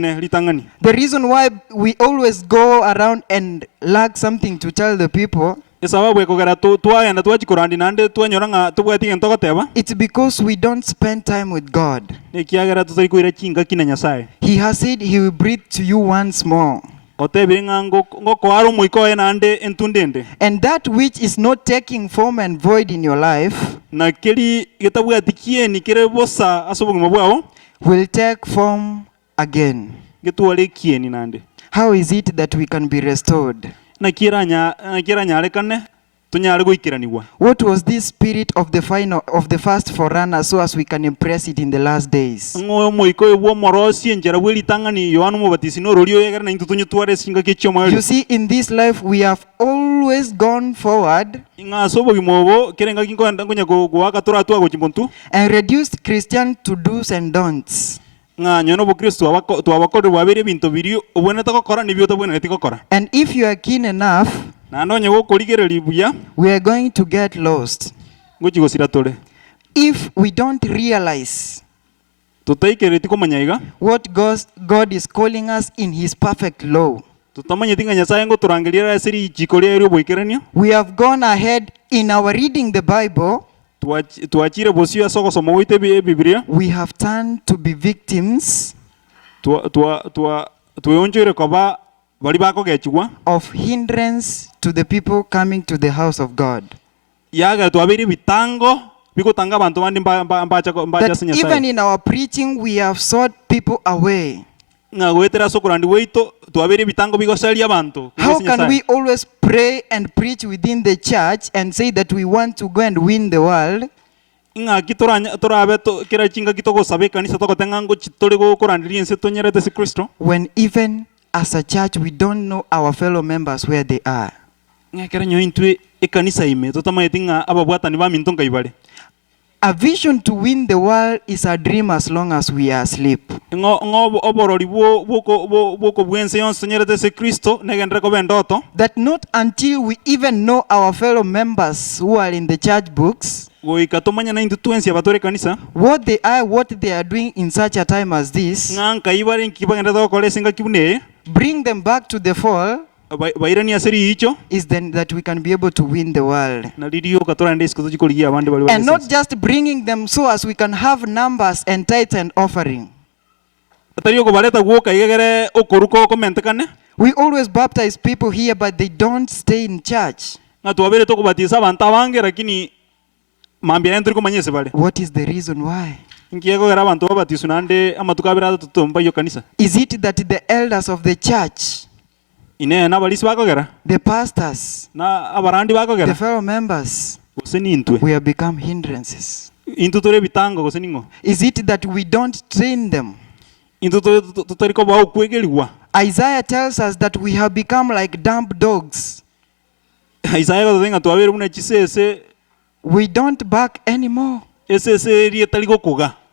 The reason why we always go around and lack something to tell the people, it's because we don't spend time with God. He has said he will breathe to you once more. And that which is not taking form and void in your life will take form again. How is it that we can be restored? What was this spirit of the first forerunner, so as we can impress it in the last days? You see, in this life we have always gone forward and reduced Christian to do's and don'ts. And if you are keen enough, we are going to get lost if we don't realize what God is calling us in his perfect law. We have gone ahead in our reading the Bible. We have turned to be victims of hindrance to the people coming to the house of God. That even in our preaching we have sought people away. How can we always pray and preach within the church and say that we want to go and win the world, when even as a church we don't know our fellow members where they are? A vision to win the world is a dream as long as we are asleep. That not until we even know our fellow members who are in the church books, what they are doing in such a time as this, bring them back to the fall, is then that we can be able to win the world. And not just bringing them so as we can have numbers and tithes and offering. We always baptize people here, but they don't stay in church. What is the reason why? Is it that the elders of the church, the pastors, the fellow members, we have become hindrances? Is it that we don't train them? Isaiah tells us that we have become like dumb dogs. We don't bark anymore.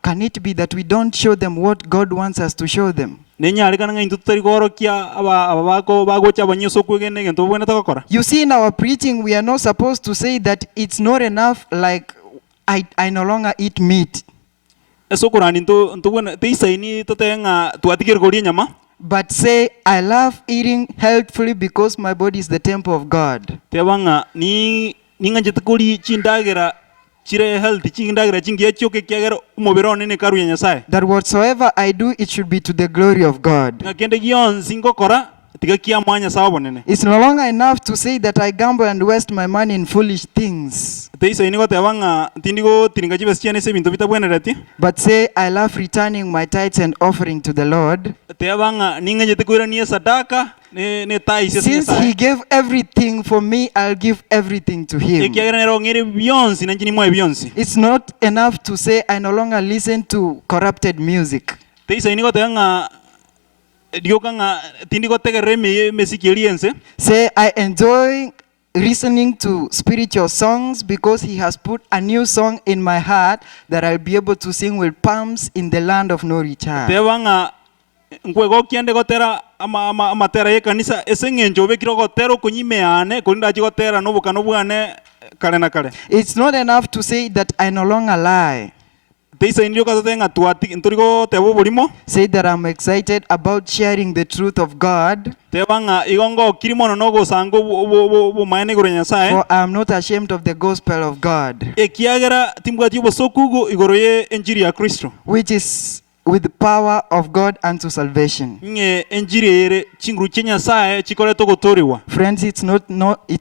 Can it be that we don't show them what God wants us to show them? You see, in our preaching, we are not supposed to say that it's not enough, like, I no longer eat meat. But say, I love eating healthfully because my body is the temple of God. That whatsoever I do, it should be to the glory of God. It's no longer enough to say that I gamble and waste my money in foolish things. But say, I love returning my tithes and offering to the Lord. Since he gave everything for me, I'll give everything to him. It's not enough to say I no longer listen to corrupted music. Say, I enjoy listening to spiritual songs because he has put a new song in my heart that I'll be able to sing with palms in the land of no return. It's not enough to say that I no longer lie. teisainire okatenga twati ntorigo tebo borimo Say that I'm excited about sharing the truth of God, tebanga igongo kirimono no gosanga obumaene igoro nyasaye for I'm not ashamed of the gospel of God, ekiagera timbwati obosokugo igoro ye enjiri ya Kristo which is with the power of God unto salvation. nge enjiri ere chinguru che nyasaye chikoreto gotoriwa Friends, it's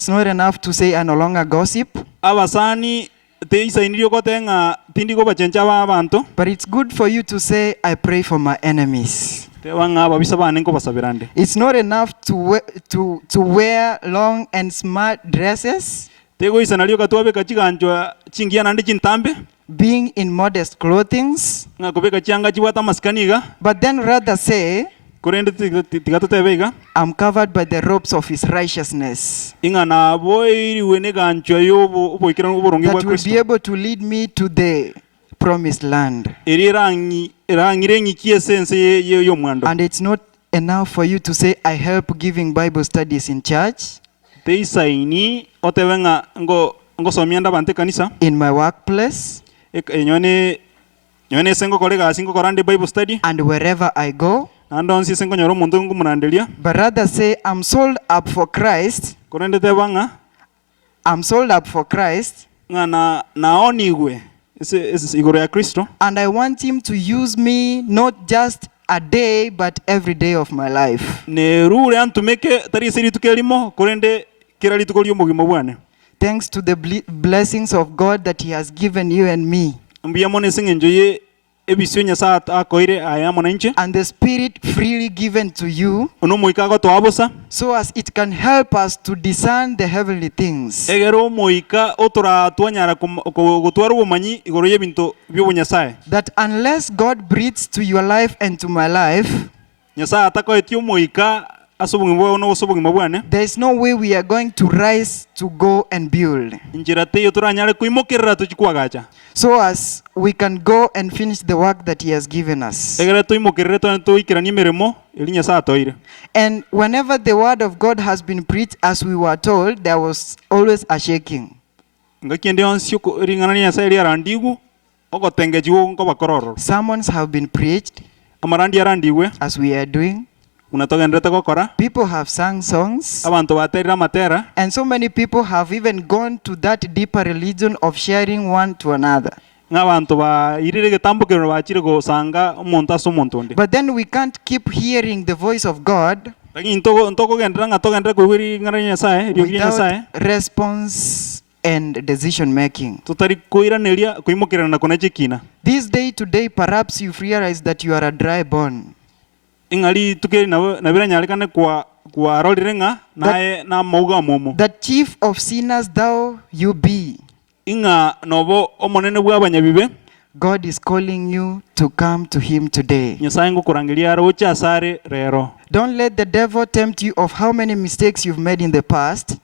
not enough to say I no longer gossip, abasani teisainire okotenga tindigo bachencha abantu but it's good for you to say I pray for my enemies. tebanga ababisa bane nko basabirande It's not enough to wear long and smart dresses, tego isanalio katwabe kachiganjwa chingia nande chintambe being in modest clothings, nga kobeka chianga chiwata maskaniga but then rather say, korende tigatotebeiga I'm covered by the ropes of his righteousness, inga na boiriwe ne ganjwa yobo oboikira oborongi bwa that will Kristo be able to lead me to the promised land. erangire ngikie sense yo mwando And it's not enough for you to say I help giving Bible studies in church, teisaini otebenga ngo somianda bante kanisa in my workplace, nyone sengo kolega singo korande Bible study and wherever I go, ando nsi sengo nyoro muntu ngumunandelia but rather say I'm sold up for Christ. korende tebanga I'm sold up for Christ, nga naonigwe ese igoro ya Kristo and I want him to use me not just a day but every day of my life. ne rure antumeke tari seri tukelimo korende kirali tukolio mugimo bwane Thanks to the blessings of God that he has given you and me, mbiya mone singenjoye ebisyo nyasa akoire aya monenche and the Spirit freely given to you, ono moika to abusa so as it can help us to discern the heavenly things. egero moika otora twanyara gutwara ubumanyi igoro y'ebintu by'obunyasaye That unless God breathes to your life and to my life, nyasaye atakoetio moika asobungibwa ono osobungibwa bwane there is no way we are going to rise to go and build, njira teyo turanyare kuimokerera tuchikwagacha so as we can go and finish the work that he has given us. egere tuimokerere tuikirania emirimo eri nyasaye atoire And whenever the word of God has been preached as we were told, there was always a shaking. ngakiende onsio ringana ni nyasaye eri arandigu ogotengejiwo nko bakororo Sermons have been preached amarandi arandigwe as we are doing. unatogendrete gokora People have sung songs. abantu baterira matera And so many people have even gone to that deeper religion of sharing one to another. nk'abantu bayirire getambukiro bakire gusanga omuntu asa omuntu undi But then we can't keep hearing the voice of God lakini ntokogendera nga togendera kuigwiri ng'ana nyasaye riogiria nyasaye without response and decision making. tutari kuiraneria kuimukirana na kuna chikina This day today, perhaps you've realized that you are a dry bone. ingali tukeri na biranyarekane kwa rolire nga naye na mauga momo That chief of sinners thou you be. inga nobo omonene bw'abanyabibe God is calling you to come to him today. nyasaye ngukurangiria rocha asare rero Don't let the devil tempt you of how many mistakes you've made in the past,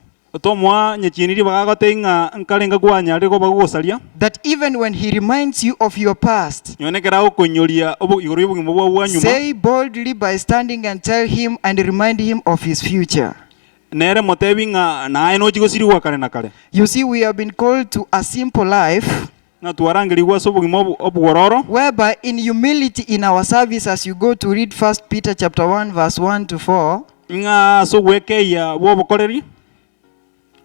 tomwa nyechiniri bagagote inga nkalenga gwanyare go bagusalia that even when he reminds you of your past, nyonekera okonyoria obo igoro y'obugimo bwa nyuma say boldly by standing and tell him and remind him of his future. nere motebi nga naye no chigosiriwa kare na kare You see, we have been called to a simple life na twarangirigwa sobugimo obugororo whereby in humility in our service, as you go to read 1 Peter chapter 1 verse 1 to 4, nga so wekeya bobokoreri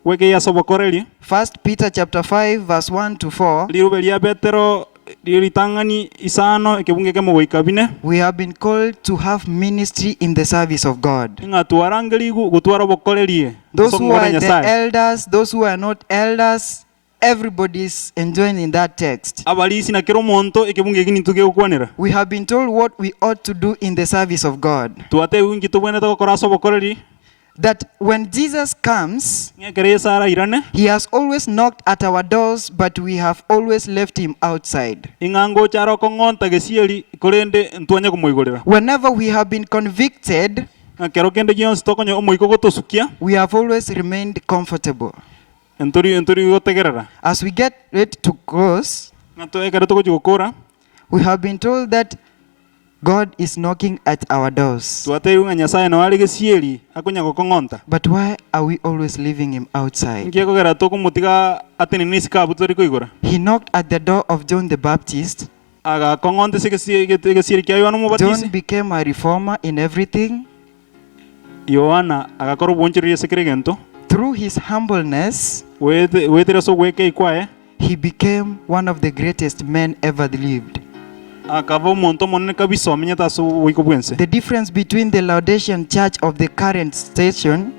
wekeya sobokoreri 1 Peter chapter 5 verse 1 to 4, lirube lya Petero liritangani isano ekebungeke mu goikabine we have been called to have ministry in the service of God. nga twarangirigu gutwara bokorerie Those who are the elders, those who are not elders, everybody is enjoying in that text. abalisi na kero monto ekebungeke nintuge gukwanira We have been told what we ought to do in the service of God. twate wingi tubwene tokora sobokoreri That when Jesus comes, ngekere sara irane he has always knocked at our doors, but we have always left him outside. ingango charo kongonta gesieli korende ntwanya kumuigorera Whenever we have been convicted, ngakero kende gions tokonyo omoiko gotosukia we have always remained comfortable. entori gotegerera As we get ready to close, ngato ekere tokogokora we have been told that God is knocking at our doors. twate nga nyasaye no ali gesieli akonya gokongonta But why are we always leaving him outside? ngiekogera tokumutiga atini nisika butori koigora He knocked at the door of John the Baptist, aga kongonte segesiri kya Yohana John Mubatizi. became a reformer in everything. Yohana agakora obwonchereria sekere gento Through his humbleness, wetera so gweke ikwaye he became one of the greatest men ever lived. akaba omonto monene kabisa omenyete ase oboiko bwense. The difference between the Laodicean church of the current station,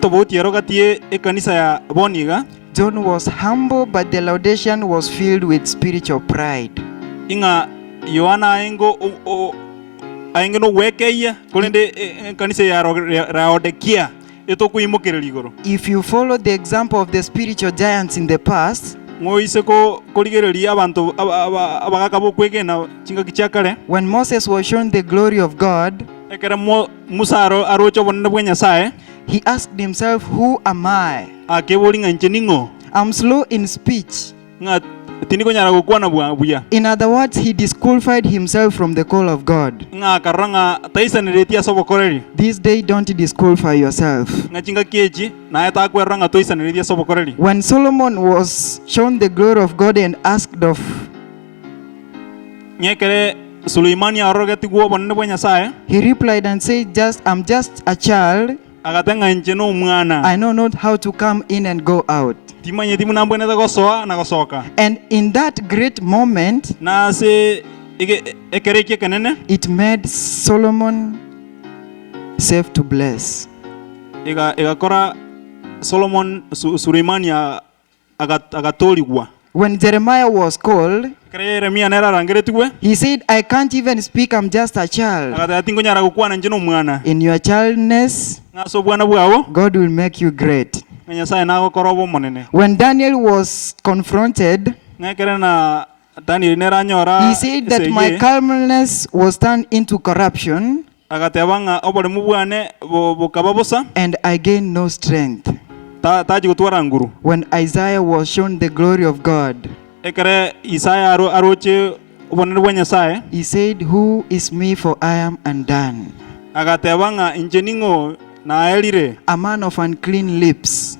Tofauti ero gati ekanisa ya boniga John was humble, but the Laodicean was filled with spiritual pride. inga Yohana aenge no wekeia kolende kanisa ya Laodikia etokuimokereri igoro. If you follow the example of the spiritual giants in the past, Ngoise ko koligereria abantu abagakabo kwegena chingaki chakare when Moses was shown the glory of God, ekera Musa arocho bonne bwa Nyasaye he asked himself, "Who am I? akebori nga ncheningo I'm slow in speech." nga tiniko nyara gukwana buya In other words, he disqualified himself from the call of God. nga karanga taisaneretia sobokoreri This day, don't disqualify yourself. nga chingaki echi na eta kwerra nga toisaneretia sobokoreri. When Solomon was shown the glory of God and asked of, Nyekere Suleimani arogeti gwo bonne bwa Nyasaye he replied and said, I'm just a child. agatenga ncheno omwana I know not how to come in and go out. timanye timu nambwene gosoa na gosoka And in that great moment, na se ekereke kenene it made Solomon safe to bless. igakora Solomon Suleimani agatoligwa. When Jeremiah was called, Kere Yeremia nera rangeretigwe he said, I can't even speak, I'm just a child. agatingo nyara gukwana ncheno omwana In your childness, ngaso bwana bwawo God will make you great. nga Nyasaye nagokora obo monene. When Daniel was confronted, Ngekere na Daniel nera nyora he said that my calmness was turned into corruption agateba nga oboremu bwane bukaba busa and I gained no strength. taji gutwara nguru. When Isaiah was shown the glory of God, Ekere Isaya aroche obonene bwa Nyasaye he said, who is me, for I am undone, agateba nga incheningo na elire a man of unclean lips.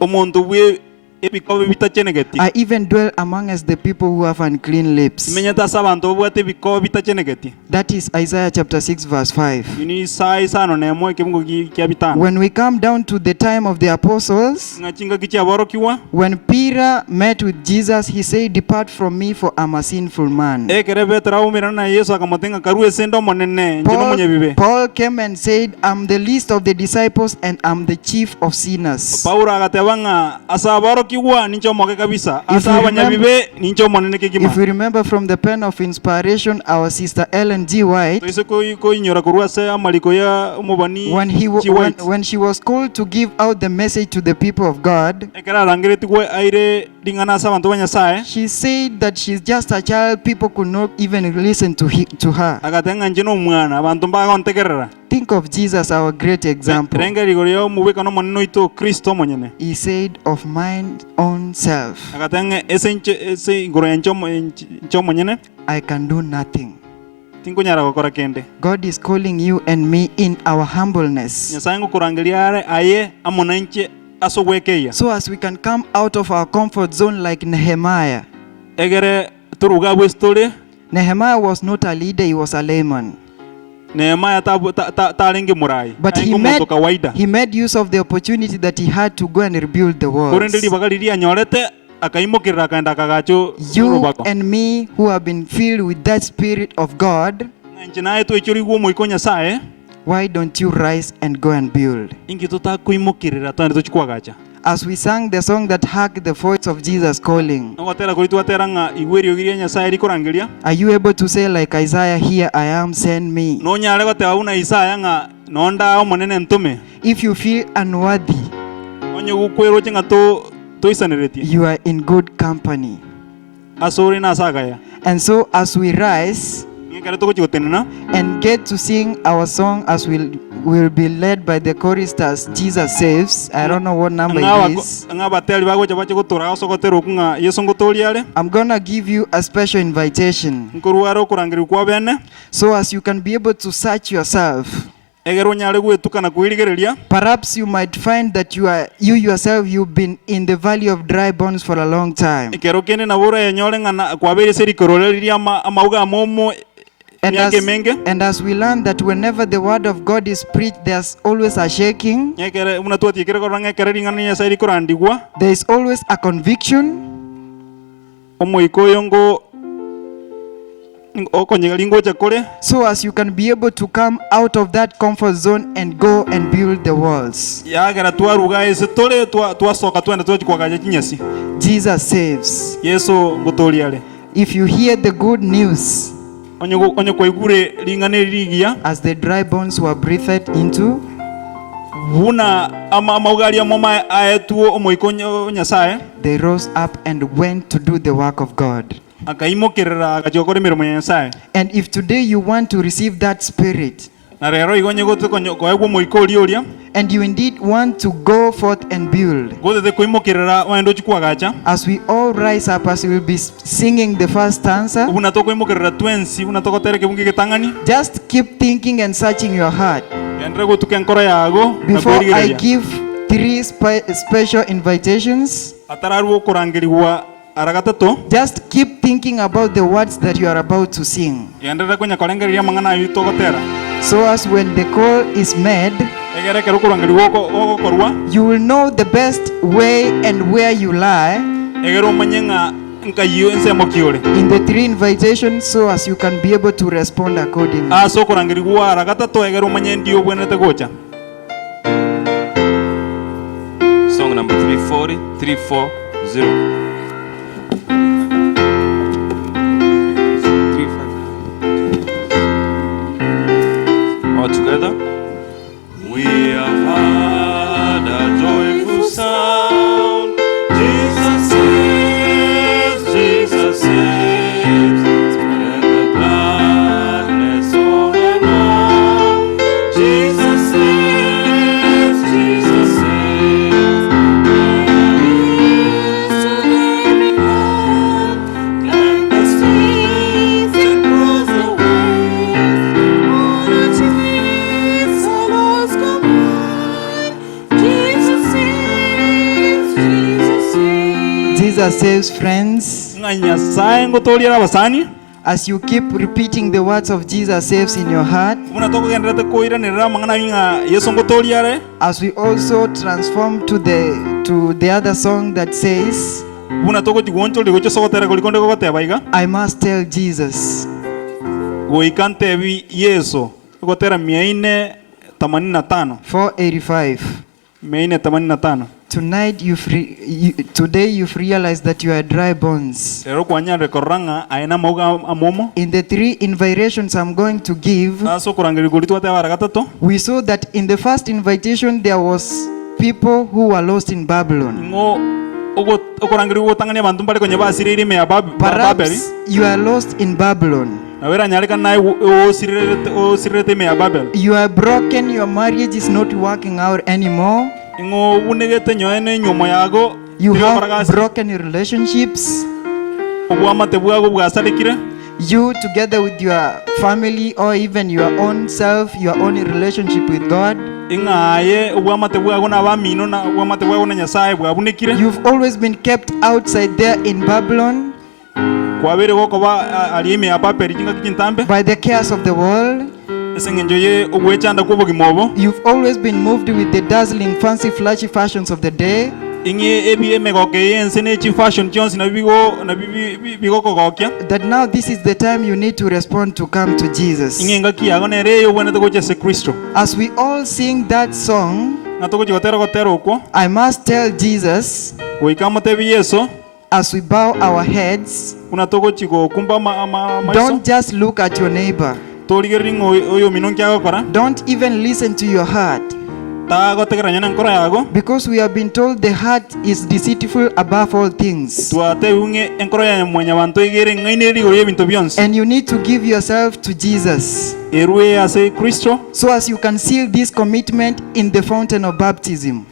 omonto bwe ebikobe bitachenegeti. I even dwell among us the people who have unclean lips. Menyeta sabantu bwate ebikobe bitachenegeti. That is Isaiah chapter 6 verse 5. Ini Isano nemo ekimungo kya bitano. When we come down to the time of the apostles, Ngachinga kichi aborokiwa when Peter met with Jesus, he said, depart from me, for I'm a sinful man. ekere Petero umira na Yesu akamotenga karuwe sendo monene njino mwenye bibe. Paul came and said, I'm the least of the disciples and I'm the chief of sinners. Paulo agatebanga asa aborokiwa nincho moke kabisa If asa you abanyabibe nincho monene kikima. If we remember from the pen of inspiration, our sister Ellen G. White, Toise ko inyora kurwa se amaliko ya umubani when she was called to give out the message to the people of God, ekera rangire tikwe aire dingana sa bantu banyasaye she said that she's just a child. People could not even listen to her. agatenga njino omwana abantu mbagontekerera. Think of Jesus, our great example. Renga rigorio mubeka no monene ito Kristo monyene. He said, of mine own self, Agatenga ese ingoro encho monyene I can do nothing. tingo nyara gukora kende. God is calling you and me in our humbleness, Nyasaye ngukurangiria aye amonanche aso wekeya. so as we can come out of our comfort zone like Nehemiah. Egere turuga bwestole Nehemiah was not a leader, he was a layman. Nehemia talenge murai. But he made use of the opportunity that he had to go and rebuild the walls. Kurendeli bagaliria nyorete akaimokirira akaenda kagacho You rubako. and me who have been filled with that Spirit of God, Nchina eto ichori guo moiko Nyasaye why don't you rise and go and build? ingi tutakuimokirira twende tuchikwagacha. As we sang the song that hugged the voice of Jesus calling, Ngotera kuri twateranga igwerio giria Nyasaye rikurangiria. are you able to say like Isaiah, here I am, send me? No nyare gotewa una Isaya nga nonda omonene ntume. If you feel unworthy, Onye gukwero chinga to isaneretie. you are in good company. Asori na sagaya. And so as we rise Ngekere toko chikotenena. and get to sing our song, as will be led by the choristers, Jesus Saves. I don't know what number it is. Nga bateli bago chabache gutura osokotero kunga Yesu ngotoliale. I'm gonna give you a special invitation, Nkuruwaro kurangiri kwa bene. so as you can be able to search yourself. egero nyare gwetukana kwirigereria. Perhaps you might find that you yourself, you've been in the valley of dry bones for a long time. Ekero kene nabura enyore ngana kwabere seri kororeria amauga momo. And as we learn that whenever the word of God is preached, there's always a shaking. There is always a conviction. So as you can be able to come out of that comfort zone and go and build the walls. Jesus saves. If you hear the good news, as the dry bones were breathed into, they rose up and went to do the work of God. And if today you want to receive that spirit, and you indeed want to go forth and build, as we all rise up, as we will be singing the first stanza, just keep thinking and searching your heart. Before I give 3 special invitations, just keep thinking about the words that you are about to sing. So as when the call is made, you will know the best way and where you lie in the 3 invitations, so as you can be able to respond accordingly. Song number 340, 340. All together. We have heard a joyful sound. Jesus saves, Jesus saves. Spread the gladness all around. Jesus saves, Jesus saves. Climb the streets and cross the waves. Jesus saves, friends. As you keep repeating the words of Jesus saves in your heart, as we also transform to the other song that says, I must tell Jesus. 485. Tonight today you've realized that you are dry bones. In the 3 invitations I'm going to give, we saw that in the first invitation there was people who were lost in Babylon. Perhaps you are lost in Babylon. You are broken, your marriage is not working out anymore. You have broken relationships. You, together with your family or even your own self, your own relationship with God, you've always been kept outside there in Babylon by the cares of the world. You've always been moved with the dazzling, fancy, flashy fashions of the day. That now this is the time you need to respond to come to Jesus. As we all sing that song, I must tell Jesus, as we bow our heads, don't just look at your neighbor. Don't even listen to your heart. Because we have been told the heart is deceitful above all things. And you need to give yourself to Jesus, so as you can seal this commitment in the fountain of baptism.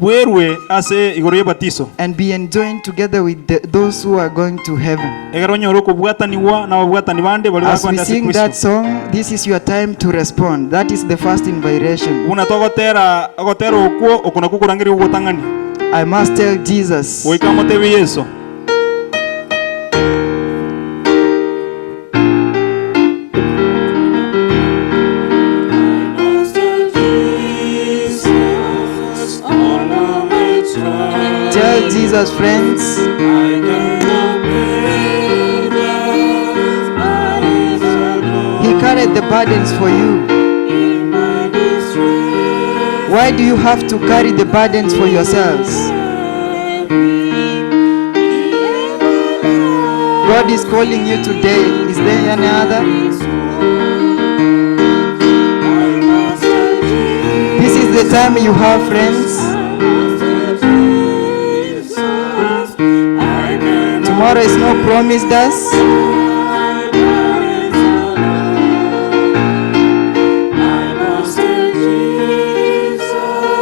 bwerwe ase igoro y'ebatiso and be enjoying together with those who are going to heaven. egero onyore okobwataniwa n'ababwatani bande bari As we bakwenda ase sing that Kristo song, this is your time to respond. That is the first invitation. buna togotera okwo okona kukurangeria ogotang'ani I must tell Jesus, goika motebe Yesu tell Jesus, friends, He carried the burdens for you. Why do you have to carry the burdens for yourselves? God is calling you today. Is there any other? This is the time you have, friends. Tomorrow is not promised us.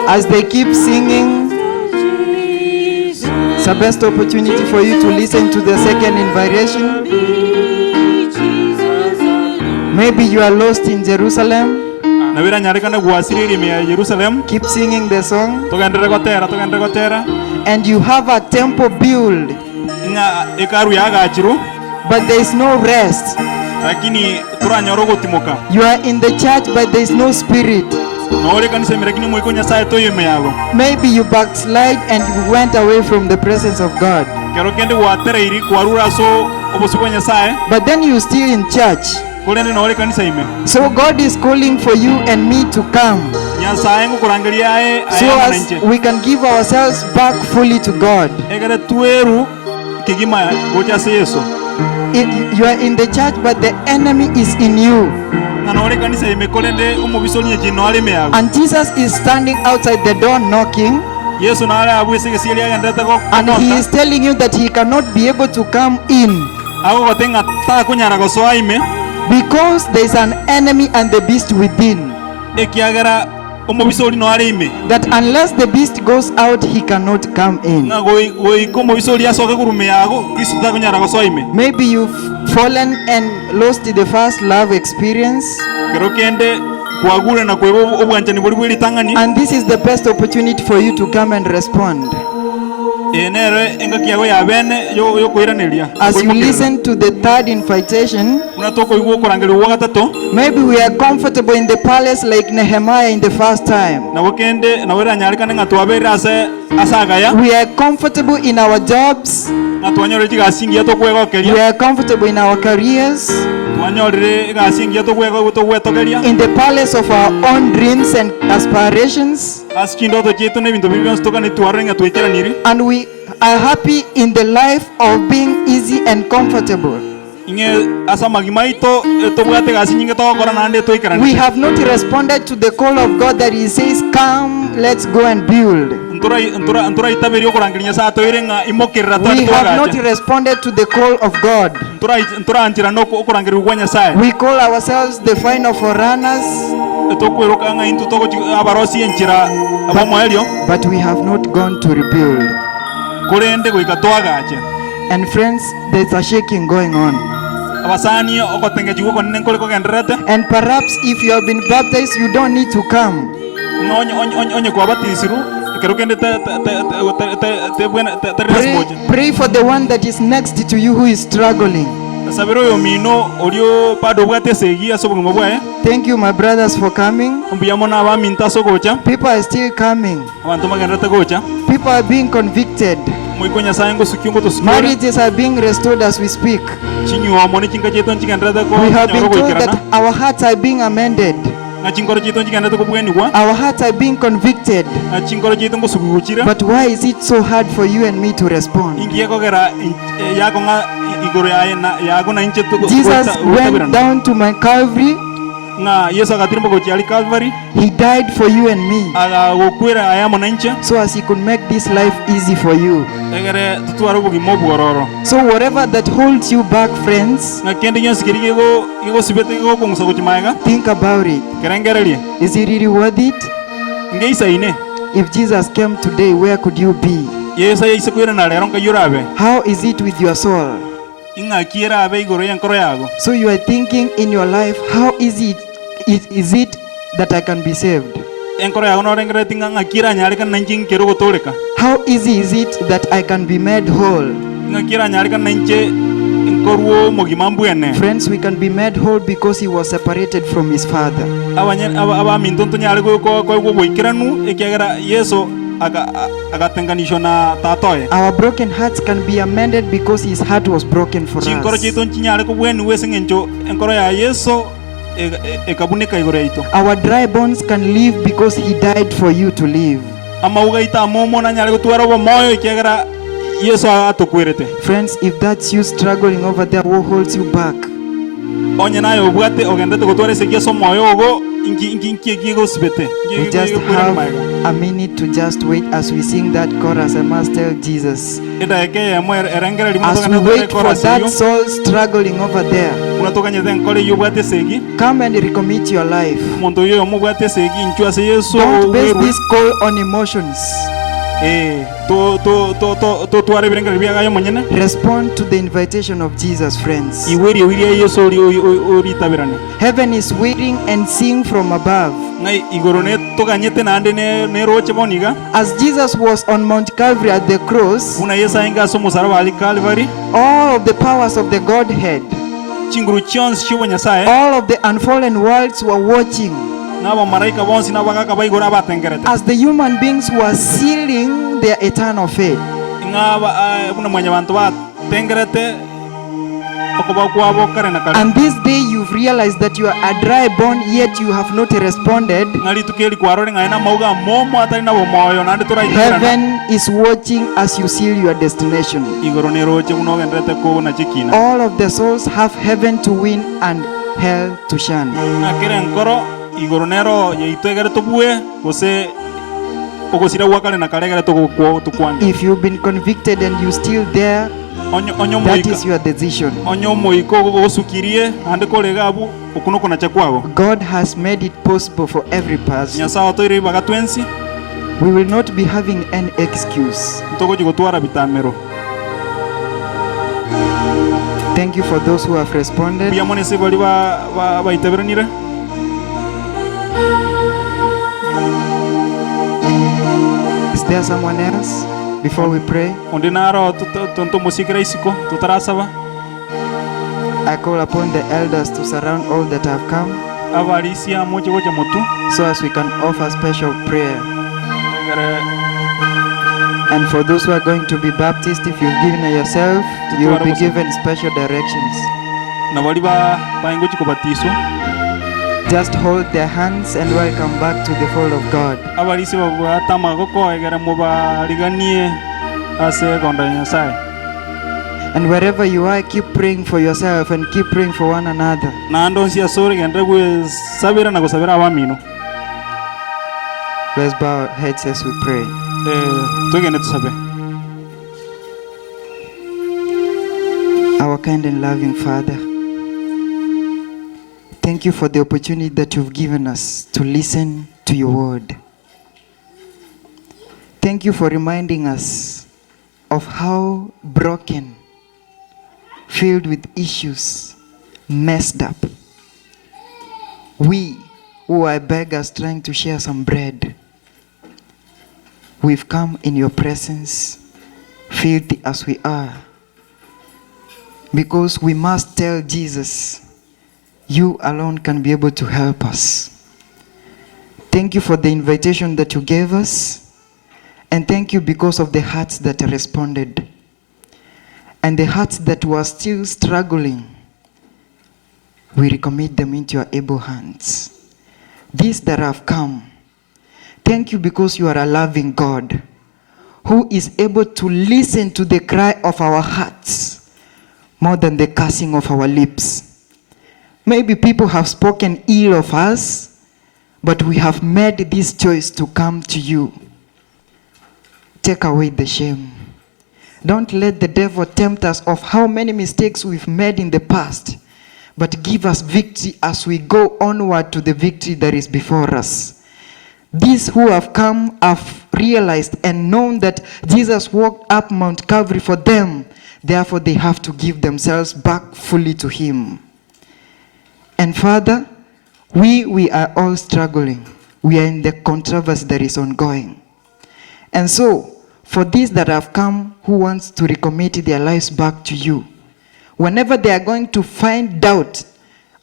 As they keep singing, it's the best opportunity for you to listen to the second invitation. Maybe you are lost in Jerusalem. nabira nyarekana gwasiriri me ya Jerusalem Keep singing the song. togendere gotera And you have a temple built, nga ekaru yagachiru but there is no rest. lakini turanyoro gotimoka You are in the church, but there is no spirit. nore kanisa mirakini mwiko nyasaye toyeme yago Maybe you backslide and you went away from the presence of God. kero kende watera iri kwarura so obosibwa nyasaye But then you still in church. kulende nore kanisa ime So God is calling for you and me to come, nyasaye ngukurangeria aye so as ayanche we can give ourselves back fully to God. egere tueru kigima gocha se Yesu You are in the church, but the enemy is in you. nga nore kanisa ime kulende umubisoni jino ale meyago And Jesus is standing outside the door knocking, Yesu nare abwese gesili agendete go and He is telling you that He cannot be able to come in ago gotenga ta kunyara go so aime because there is an enemy and the beast within. ekiagera umubisoni no ale ime That unless the beast goes out, he cannot come in. nga goi komo bisoli asoke kurume yago isuta kunyara go so aime Maybe you've fallen and lost the first love experience, kero kende kwagure na kwebo obwanjani boli bwili tangani and this is the best opportunity for you to come and respond. enere engaki yago ya bene yo koiraneria As you listen to the third invitation, una toko iwo korangeri wa gatatu maybe we are comfortable in the palace like Nehemiah in the first time. na wokende na wera nyarikane nga twabera asagaya We are comfortable in our jobs. nga twanyore jigasingi yato kwego We keria are comfortable in our careers, twanyore gasingi yato kwego to wetokeria in the palace of our own dreams and aspirations. aschindo to jeto ne bintu bibyo stoka ne twarenga twekera niri And we are happy in the life of being easy and comfortable. inge asa magimaito to bwate gasingi to kora nande to ikara We have not responded to the call of God that He says, "Come, let's go and build." ntura itaberio korangiria sa to irenga imokirra to We have not to responded to the call of God. ntura anjira no korangiria gwanya sai We call ourselves the final forerunners, to kweroka nga intu to abarosi enjira abamo elio but we have not gone to rebuild. kurende goika twagache And friends, there's a shaking going on. abasani okotenge jigo konne nkole ko genderete And perhaps if you have been baptized, you don't need to come. onye kwa batisiru kero kende te buena te resmoje Pray for the one that is next to you who is struggling. sabiro yo mino olio pado bwate segi asobo ngobwe Thank you, my brothers, for coming. mbiyamo na ba minta sogocha People are still coming. abantu magenderete gocha People are being convicted. mwikonya sayengo sukyungo to sikore Marriages are being restored as we speak. chinyu amone chinga cheton chigenderete ko We have been nyoro told goikirana that our hearts are being amended. na chingoro cheton chigenderete ko bweni kwa Our hearts are being convicted. na chingoro cheton ko suguchira But why is it so hard for you and me to respond? ingiye ko gera yako nga igoro ya na yako na inche to Jesus went down to my Calvary. nga Yesu akatirimo ko chali Calvary He died for you and me, aga gokwera ayamo na inche so as He could make this life easy for you. egere tutwaro bugi mobwororo So whatever that holds you back, friends, nga kende nyasikiri go sibete go kongsa go chimaga think about it. kerengerelie Is it really worth it? ngeisa ine If Jesus came today, where could you be? Yesu yaise kwira na lero nkayurabe How is it with your soul? ing'akira abe igoro y'enkoro yago. So you are thinking in your life, how is it that I can be saved? Enkoro yago norengereti ng'akira nyareka nanchi nkero gotoleka. How easy is it that I can be made whole? Ng'akira nyareka nanche nkorwo mogima mbwene. Friends, we can be made whole because he was separated from his father. Abamintonto nyare ko boikiranu ekiagera Yesu agatenganishwa na tatoe. Our broken hearts can be amended because his heart was broken for Chinkoro us. chiton chinyare ko bwenu wese ngencho enkoro ya Yesu ekabunika igoro yaito. Our dry bones can live because he died for you to live. Amauga ita momo na nyare gutwara bo moyo ekiagera Yesu atukwirete. Friends, if that's you struggling over there, what holds you back? Onye nayo obwate ogendete gutwara ese Yesu moyo ogo inki go sibete. We just have a minute to just wait as we sing that chorus. I must tell Jesus, Ita eke yemo erengera limo as we wait for that soul struggling over there, unatoka nyeze nkole yobwate segi. come and recommit your life. Muntu yo mubwate segi inchwa se Yesu. Don't base this call on emotions. Tuare birengera biagayo monyene. Respond to the invitation of Jesus, friends. Iweri Yesu ori tabirane. Heaven is waiting and seeing from above. Ngai igoro ne toganyete nande ne roche boniga. As Jesus was on Mount Calvary at the cross, Una Yesu inga so musaraba ali Calvary. all of the powers of the Godhead, Chinguru chons chibo nyasaye. all of the unfallen worlds were watching Naba maraika bonsi nabagaka baigora batengerete. as the human beings were sealing their eternal fate. Ngaba una mwenye bantu batengerete okoba kwabo kare na kare. And this day you've realized that you are a dry bone, yet you have not responded. Ngali tukeli kwarore ngaina mauga momo atari na bomoyo nande turai. Heaven is watching as you seal your destination. Igoro ne roche uno gendete ko na chikina. All of the souls have heaven to win and hell to shun. Nakere nkoro igoro nero yeitwegere tobue gose ogosira wakale na karegere tukwange. If you've been convicted and you're still there, Onyo that moika is your decision. onyo moiko gosukirie ande kolega abu okuno na chakwago. God has made it possible for every person. Nyasa otoire bagatwensi We will not be having any excuse. ntoko jigotwara bitamero. Thank you for those who have responded. Bia mone se bali ba itaberanire. Is there someone else before we pray? Onde naro tonto musikira isiko tutarasaba. I call upon the elders to surround all that have come Avarisia moche goja motu. so as we can offer special prayer. Ngere And for those who are going to be baptized, if you've given yourself, you will be given special directions. na bali ba ingochi kubatiswa. Just hold their hands and welcome back to the fold of God. Avarisi ba tama goko egere mo ba riganie ase gonda nyasaye. And wherever you are, keep praying for yourself and keep praying for one another. Na ndonsi asori gendre gwe sabira na gosabira abamino. Let's bow our heads as we pray. Tugende tusabe. Our kind and loving Father, thank you for the opportunity that you've given us to listen to your word. Thank you for reminding us of how broken, filled with issues, messed up we who are beggars trying to share some bread, we've come in your presence, filthy as we are, because we must tell Jesus, you alone can be able to help us. Thank you for the invitation that you gave us, and thank you because of the hearts that responded, and the hearts that were still struggling. We recommit them into your able hands. These that have come, thank you because you are a loving God who is able to listen to the cry of our hearts more than the cursing of our lips. Maybe people have spoken ill of us, but we have made this choice to come to you. Take away the shame. Don't let the devil tempt us of how many mistakes we've made in the past, but give us victory as we go onward to the victory that is before us. these who have come have realized and known that Jesus walked up Mount Calvary for them. Therefore, they have to give themselves back fully to him. And Father, we are all struggling. We are in the controversy that is ongoing. And so, for these that have come who wants to recommit their lives back to you, whenever they are going to find doubt,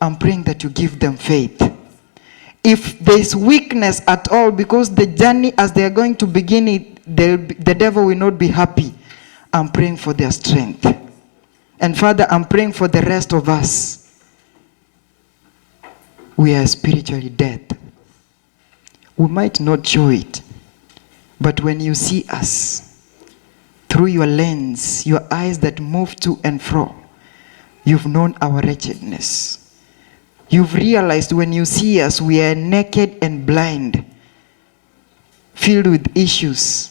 I'm praying that you give them faith. If there is weakness at all, because the journey as they are going to begin it, the devil will not be happy, I'm praying for their strength. And Father, I'm praying for the rest of us. We are spiritually dead. We might not show it, but when you see us through your lens, your eyes that move to and fro, you've known our wretchedness. You've realized when you see us, we are naked and blind, filled with issues.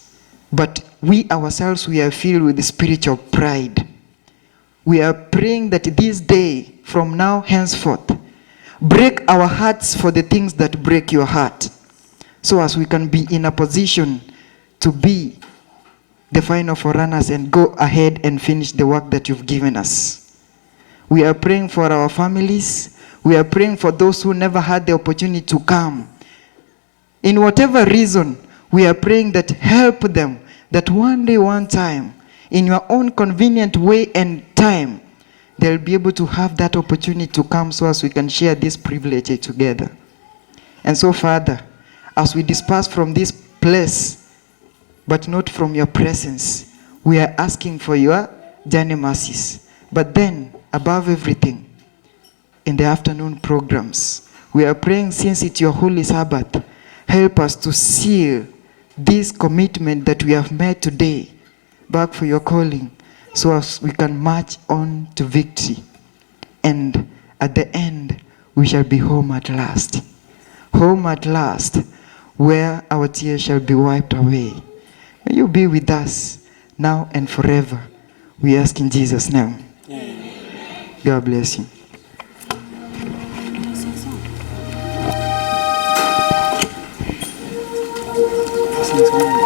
But we ourselves, we are filled with spiritual pride. We are praying that this day, from now henceforth, break our hearts for the things that break your heart, so as we can be in a position to be the final forerunners and go ahead and finish the work that you've given us. We are praying for our families. We are praying for those who never had the opportunity to come. In whatever reason, we are praying that help them, that one day, one time, in your own convenient way and time, they'll be able to have that opportunity to come, so as we can share this privilege together. And so, Father, as we disperse from this place, but not from your presence, we are asking for your journey mercies. But then, above everything, in the afternoon programs, we are praying, since it's your holy Sabbath, help us to seal this commitment that we have made today back for your calling, so as we can march on to victory. And at the end, we shall be home at last. Home at last, where our tears shall be wiped away. May you be with us now and forever. We ask in Jesus' name. Amen. God bless you. Thank you.